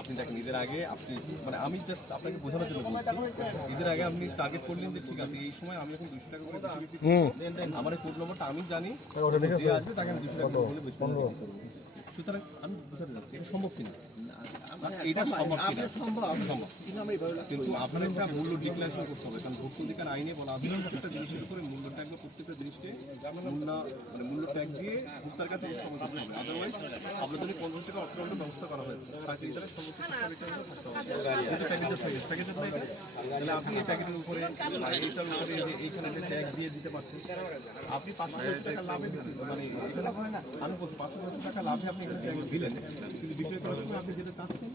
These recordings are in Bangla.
আপনি দেখেন ঈদের আগে আপনি মানে আমি জাস্ট আপনাকে বোঝানোর জন্য বলছি, ঈদের আগে আপনি টার্গেট করলেন যে ঠিক আছে এই সময় আমি এখন 200 টাকা করে বিক্রি করব, আমার কোড নম্বরটা আমি জানি, যে আসবে তাকে আমি 200 টাকা বলে বেশি করব। সুতরাং আমি বুঝাতে যাচ্ছি এটা সম্ভব কিনা, এটা সম্ভব কিন্তু আপনার একটা মূল্য ডিক্লারেশন করতে হবে, কারণ ভোক্তা অধিকার আইনে বলা আছে প্রত্যেকটা জিনিসের উপরে মূল্য ট্যাগ বা প্রত্যেকটা জিনিসকে মূল্য ট্যাগ দিয়ে ভোক্তার কাছে সমর্থন করতে হবে। আদারওয়াইজ আপনার জন্য 50 টাকা অর্থদণ্ড ব্যবস্থা করা হয়েছে, তাকে তারা সমস্ত তাহলে আপনি এই প্যাকেটের উপরে এইখানে যে ট্যাগ দিয়ে দিতে পারছেন, আপনি 500 টাকা লাভে মানে আমি বলছি 500 টাকা লাভে আপনি এখানে ট্যাগ দিলেন, কিন্তু বিক্রি করার সময় আপনি যেটা চাচ্ছেন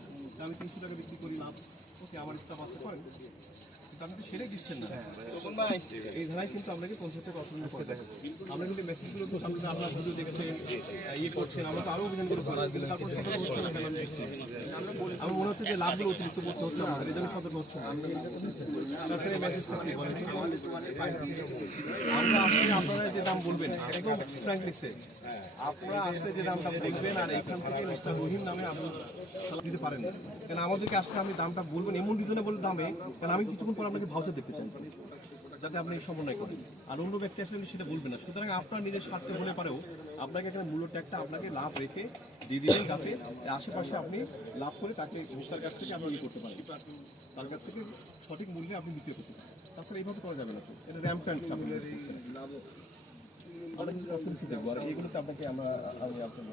আমি 300 টাকা বিক্রি করি লাভ, ওকে আমার স্টাফ আসতে পারেন, কিন্তু আপনি তো সেটাই দিচ্ছেন না। এই ধারায় কিন্তু আপনাকে 50 টাকা অর্থদণ্ড করতে হবে। আমরা কিন্তু মেসেজগুলো তো আপনার ভিডিও দেখছেন ইয়ে করছেন, আমরা তো আরও অভিযান করে পারি, কিন্তু তারপর সতর্ক হচ্ছে না কেন দেখছি আমার মনে হচ্ছে যে লাভগুলো অতিরিক্ত করতে হচ্ছে না, এই জন্য সতর্ক হচ্ছে না। তাছাড়া মেসেজটা কি বলেন, আমরা আসলে আপনারা যে দাম বলবেন একদম ফ্র্যাঙ্কলি সে আপনারা আসলে যে দামটা বলবেন আর এখান থেকে মিস্টার রহিম নামে আপনি দিতে পারেন না, কারণ আমাদেরকে আসলে আপনি দামটা বলবেন এমন রিজনেবল দামে, কারণ আমি কিছুক্ষণ পর আপনাকে ভাউচার দেখতে চাই যাতে আপনি সমন্বয় করেন, আর অন্য ব্যক্তি আসলে সেটা বলবেন না। সুতরাং আপনার নিজের স্বার্থে হলে পারেও আপনাকে এখানে মূল্য ট্যাগটা আপনাকে লাভ রেখে দিয়ে দিলেন, যাতে আশেপাশে আপনি লাভ করে তাকে মিস্টার কাছ থেকে আপনি ইয়ে করতে পারেন, তার কাছ থেকে সঠিক মূল্যে আপনি বিক্রি করতে পারেন। তাছাড়া এইভাবে করা যাবে না, তো এটা র্যাম্প্যান্ট আমরা কিছু অফেন্সি দেখবো, আর এইগুলোতে আপনাকে আমি আপনার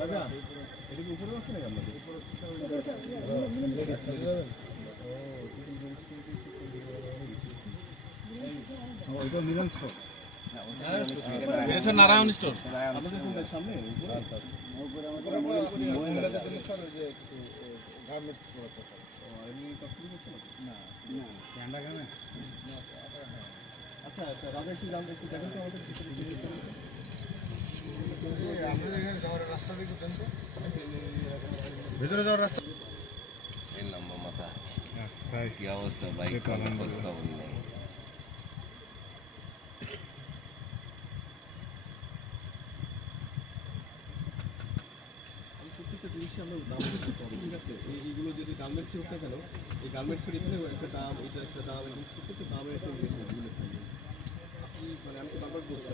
রাজা এটা কি উপরে আছে নাকি আপনাদের নারায়ণ স্টোর আপনাদের সামনে আচ্ছা আচ্ছা রাজা একটু জানতে একটু দেখেন তো আমাদের ভিতরে যাওয়ার রাস্তা এই লম্বা মাথা কি অবস্থা বাইক খোঁজ খবর নেই। প্রত্যেকটা জিনিসে আমরা দাম করতে হবে, ঠিক আছে? এইগুলো যদি গার্মেন্টসে হতে গেল এই গার্মেন্টসের এখানেও একটা দাম, এটা একটা দাম, এবং প্রত্যেকটা দামের একটা আপনি মানে আমি তো বারবার বলছি